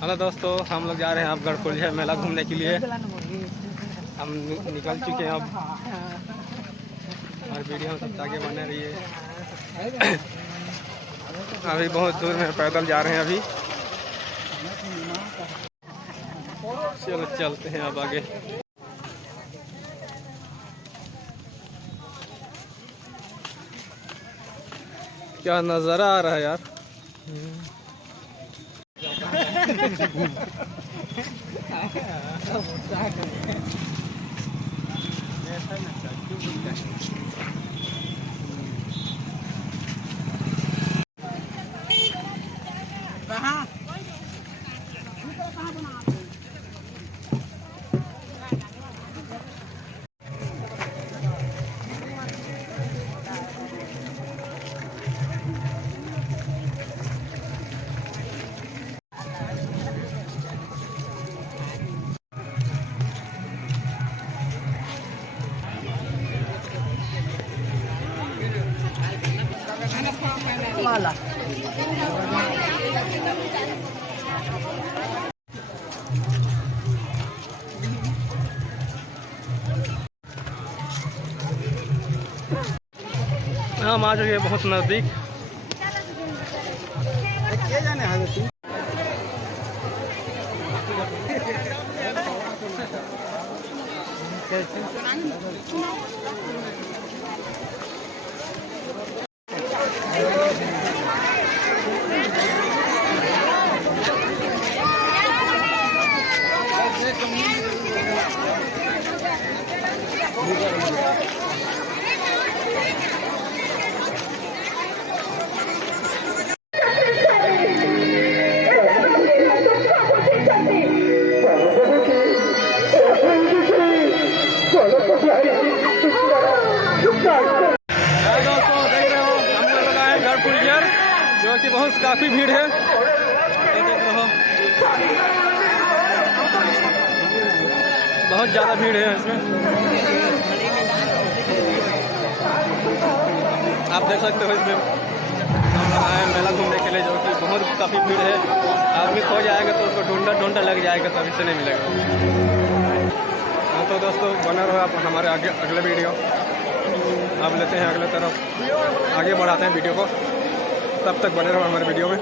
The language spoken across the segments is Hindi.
हेलो दोस्तों, हम लोग जा रहे हैं अब गढ़पुलिया मेला घूमने के लिए। हम निकल चुके हैं अब और वीडियो में सब आगे बने रहिए। अभी बहुत दूर में पैदल जा रहे हैं अभी। चलो चलते हैं अब आगे। क्या नज़ारा आ रहा है यार। माला हम आ चुके बहुत नज़दीक। जाने हालत दोस्तों देख रहे हो, हम लोग आए गढ़पुलिया, जो कि बहुत काफ़ी भीड़ है। ये देख रहे हो, बहुत ज़्यादा भीड़ है इसमें। आप देख सकते हो इसमें हम लोग आए मेला घूमने के लिए, जो कि बहुत काफ़ी भीड़ है। आदमी खो जाएगा तो उसको ढूंढा लग जाएगा, तभी से नहीं मिलेगा। हाँ तो दोस्तों बने रहो आप हमारे आगे अगले वीडियो। अब लेते हैं अगले तरफ, आगे बढ़ाते हैं वीडियो को। तब तक बने रहो हमारे वीडियो में।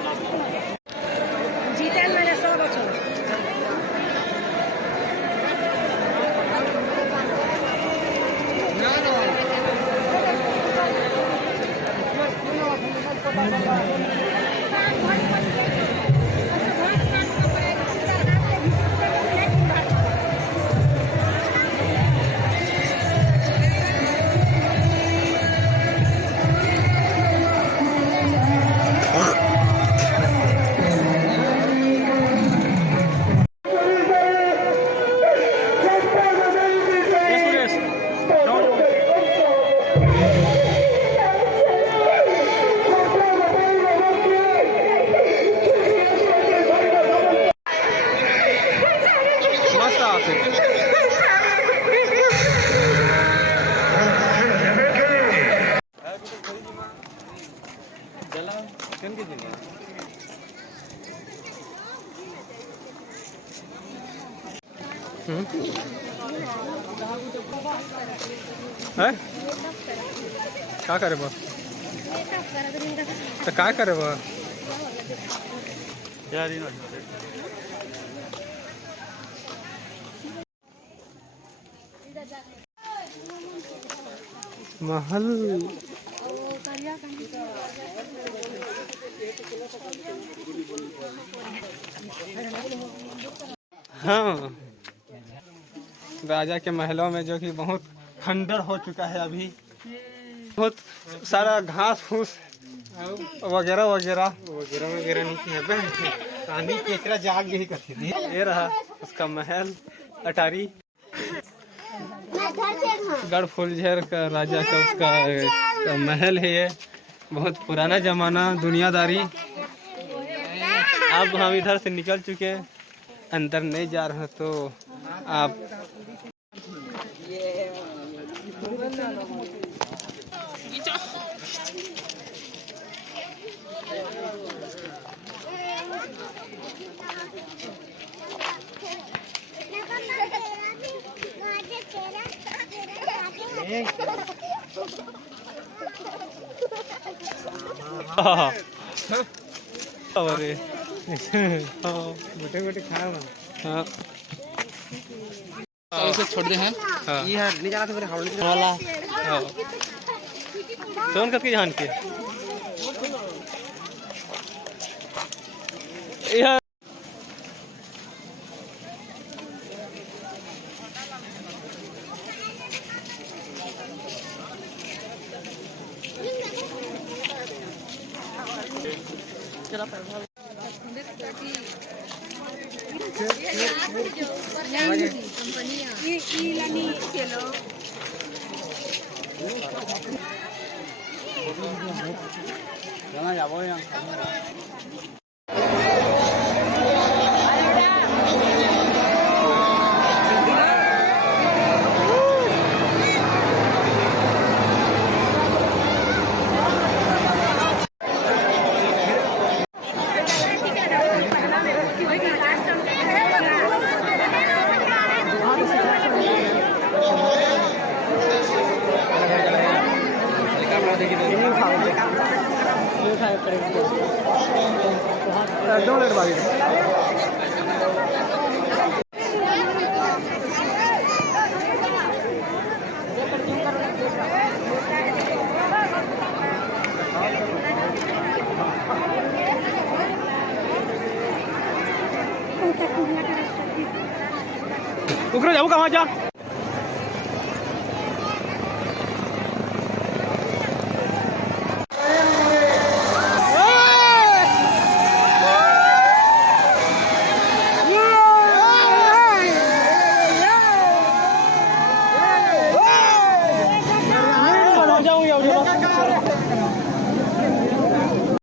है क्या करे बा तो क्या करे बा महल। हाँ, राजा के महलों में जो कि बहुत खंडर हो चुका है अभी। बहुत सारा घास फूस वगैरह वगैरह नहीं केचरा जाग यही करती थी। ये रहा उसका महल अटारी, गढ़पुलिया का राजा का उसका महल है। ये बहुत पुराना जमाना दुनियादारी। अब हम इधर से निकल चुके हैं, अंदर नहीं जा रहे तो आप अरे गोटे गोटे खाओ ना। हाँ इसे छोड़ दे हैं। हाँ ये है नहीं जाना तो मेरे हावड़े वाला। हाँ सोन कब की जान के यह Jangan ya boy yang. don't let it उकरो जाऊ कहाँ जा